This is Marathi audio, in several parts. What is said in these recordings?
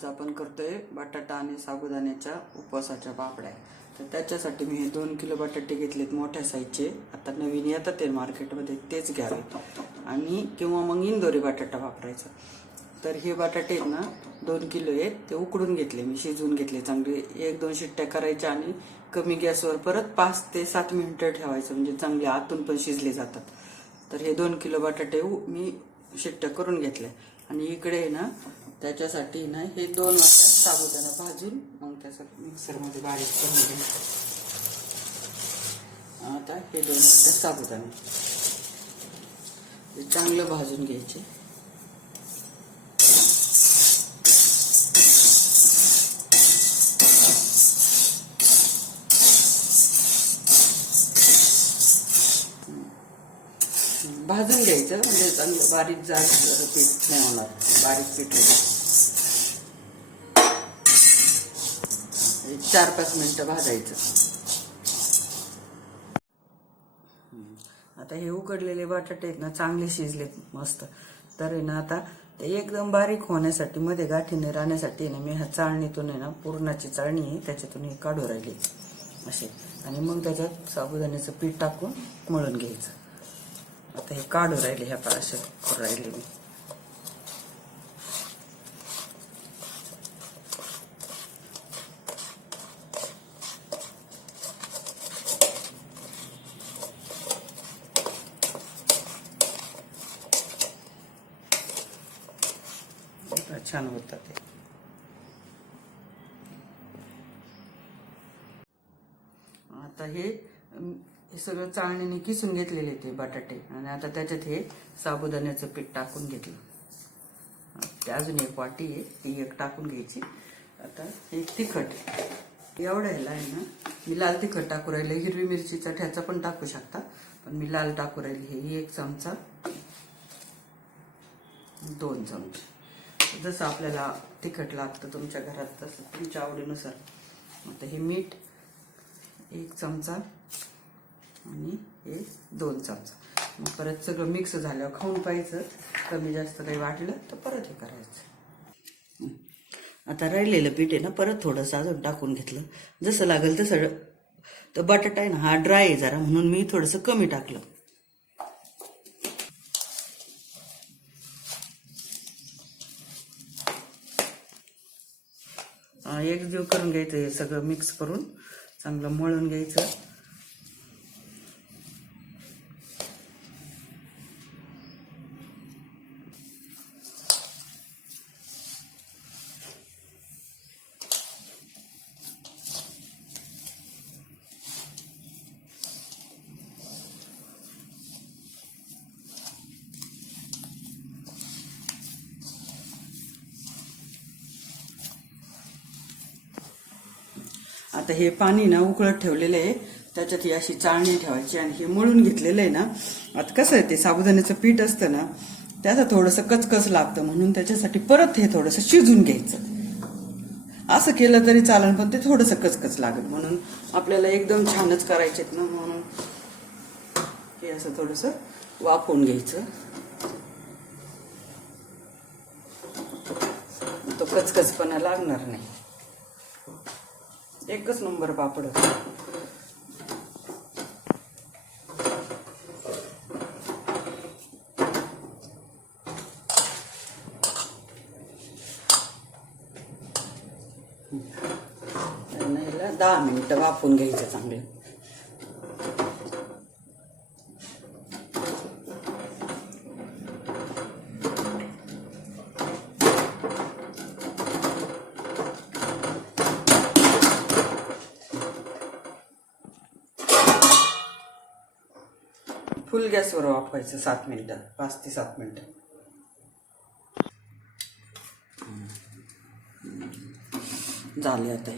आज आपण करतोय बटाटा आणि साबुदाण्याच्या उपवासाच्या पापड्या। तर त्याच्यासाठी मी 2 किलो बटाटे घेतलेत मोठ्या साईजचे। आता नवीन येतात ते मार्केटमध्ये, तेच घ्यावे आणि किंवा मग इंदोरी बटाटा वापरायचा। तर हे बटाटे आहेत ना 2 किलो आहेत, ते उकडून घेतले मी, शिजवून घेतले चांगले। 1-2 शिट्ट्या करायच्या आणि कमी गॅसवर परत 5 ते 7 मिनिटं ठेवायचं, म्हणजे चांगले आतून पण शिजले जातात। तर हे 2 किलो बटाटे मी शिट्ट्या करून घेतले आणि इकडे ना त्याच्यासाठी ना हे 2 वाट्या साबुदाणा भाजून मग त्याचं मिक्सरमध्ये बारीक करून घ्यायचं। आता हे 2 वाट्या साबुदाणा हे चांगलं भाजून घ्यायचे। भाजून घ्यायचं म्हणजे चांगलं बारीक जाड पीठ नाही होणार, बारीक पीठ होतं। 4-5 मिनिटं भाजायचं। आता हे उकडलेले बटाटे आहेत ना चांगले शिजलेत मस्त। तर आहे ना आता ते एकदम बारीक होण्यासाठी, मध्ये गाठी नाही राहण्यासाठी ना मी ह्या चाळणीतून आहे ना, पुरणाची चाळणी आहे त्याच्यातून हे काढू राहिले असे, आणि मग त्याच्यात साबुदाण्याचं पीठ टाकून मळून घ्यायचं। आता हे काढू राहिले, ह्या असे करू राहिले मी। छान होतात ते। आता हे सगळं चाळणीने किसून घेतलेले ते बटाटे, आणि आता त्याच्यात हे साबुदाण्याचं पीठ टाकून घेतलं। ते अजून 1 वाटी आहे, ती 1 टाकून घ्यायची। आता हे तिखट एवढं ह्याला आहे ना, मी लाल तिखट टाकू राहिले, हिरवी मिरचीचा ठ्याचा पण टाकू शकता, पण मी लाल टाकू राहिले। हे 1 चमचा, 2 चमचे, जसं आपल्याला तिखट लागतं तुमच्या घरात तसं तुमच्या आवडीनुसार। आता हे मीठ 1 चमचा आणि हे 2 चमचा। मग परत सगळं मिक्स झाल्यावर खाऊन पाहायचं, कमी जास्त काही वाटलं तर परत हे करायचं। आता राहिलेलं पीठ आहे ना परत थोडंसं अजून टाकून घेतलं, जसं लागेल तसं। तर बटाटा आहे ना हा ड्राय आहे जरा, म्हणून मी थोडंसं कमी टाकलं। एकजीव करून घ्यायचं, हे सगळं मिक्स करून चांगलं मळून घ्यायचं। आता हे पाणी ना उकळत ठेवलेलं आहे, त्याच्यात ही अशी चाळणी ठेवायची आणि हे मळून घेतलेलं आहे ना। आता कसं आहे, ते साबुदाण्याचं पीठ असतं ना त्याचं थोडंसं कचकच लागतं, म्हणून त्याच्यासाठी परत हे थोडंसं शिजून घ्यायचं। असं केलं तरी चालेल, पण ते थोडंसं कचकच लागेल, म्हणून आपल्याला एकदम छानच करायचेत ना, म्हणून हे असं थोडंसं वाफवून घ्यायचं। तो कचकचपणा लागणार नाही, एकच नंबर पापड। याला 10 मिनिटं वाफवून घ्यायचं चांगलं। फुल गॅसवर वाफवायचं 7 मिनिटं, 5 ते 7 मिनिटं। झाले आता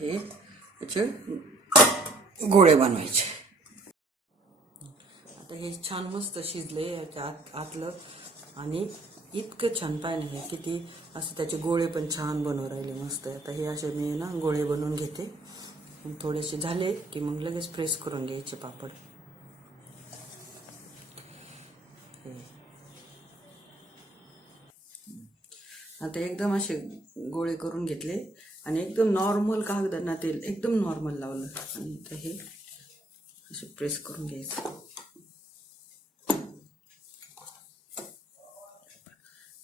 हे याचे गोळे बनवायचे। आता हे छान मस्त शिजले याच्या आतलं, आणि इतकं छान पाहिजे हे, किती असं त्याचे गोळे पण छान बनवून राहिले मस्त। आता हे असे मी ना गोळे बनवून घेते, थोडेसे झाले की मग लगेच प्रेस करून घ्यायचे पापड। आता एकदम असे गोळे करून घेतले आणि एकदम नॉर्मल कागदांना तेल एकदम नॉर्मल लावलं आणि आता हे असे प्रेस करून घ्यायचं.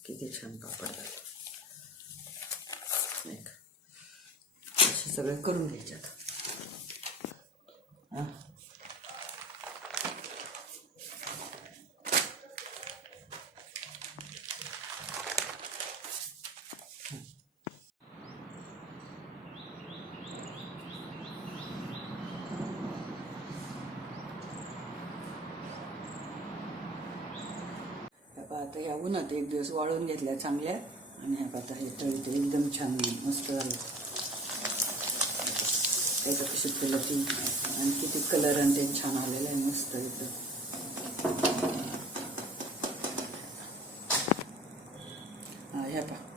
किती छान पापड झाले. असे सगळे करून घ्यायचे आता. आता ह्या उन्हात एक दिवस वाळून घेतल्या चांगल्या आणि ह्या आता हे तळीत एकदम छान मस्त झालं. त्याचं कशी फुलं ती आणि किती कलर आणि ते छान आलेलं आहे मस्त एकदम. ह्या पहा